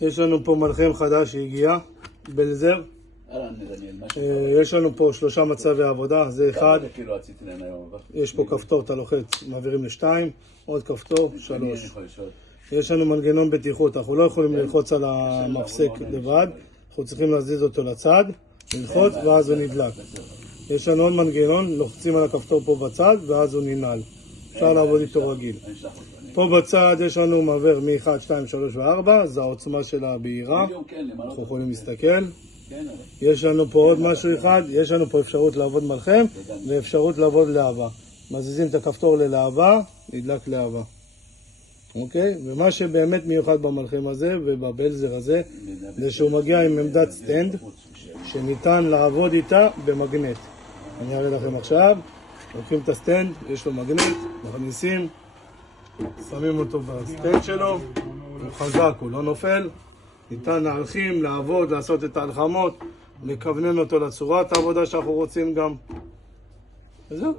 יש לנו פה מלחם חדש שהגיע, בלזר. יש לנו פה 3 מצבי עבודה, זה 1. יש פה כפתור, אתה לוחץ, מעבירים ל2, עוד כפתור, 3. יש לנו מנגנון בטיחות, אנחנו לא יכולים ללחוץ על המפסק לבד, אנחנו צריכים להזיז אותו לצד, ללחוץ ואז הוא נדלק. יש לנו עוד מנגנון, לוחצים על הכפתור פה בצד ואז הוא ננעל. אפשר לעבוד איתו רגיל. פה בצד יש לנו מעבר מ-1, 2, 3 ו-4, זה העוצמה של הבהירה. אנחנו יכולים להסתכל. יש לנו פה עוד משהו אחד, יש לנו פה אפשרות לעבוד מלחם ואפשרות לעבוד להבה. מזיזים את הכפתור ללהבה, נדלק להבה. אוקיי? ומה שבאמת מיוחד במלחם הזה ובבלזר הזה, זה שהוא מגיע עם עמדת סטנד, שניתן לעבוד איתה במגנט. אני אראה לכם עכשיו. לוקחים את הסטנד, יש לו מגנט, מכניסים, שמים אותו בסטנד שלו, הוא חזק, הוא לא נופל, ניתן להלחים, לעבוד, לעשות את ההלחמות, לכוונן אותו לצורת העבודה שאנחנו רוצים גם. וזהו.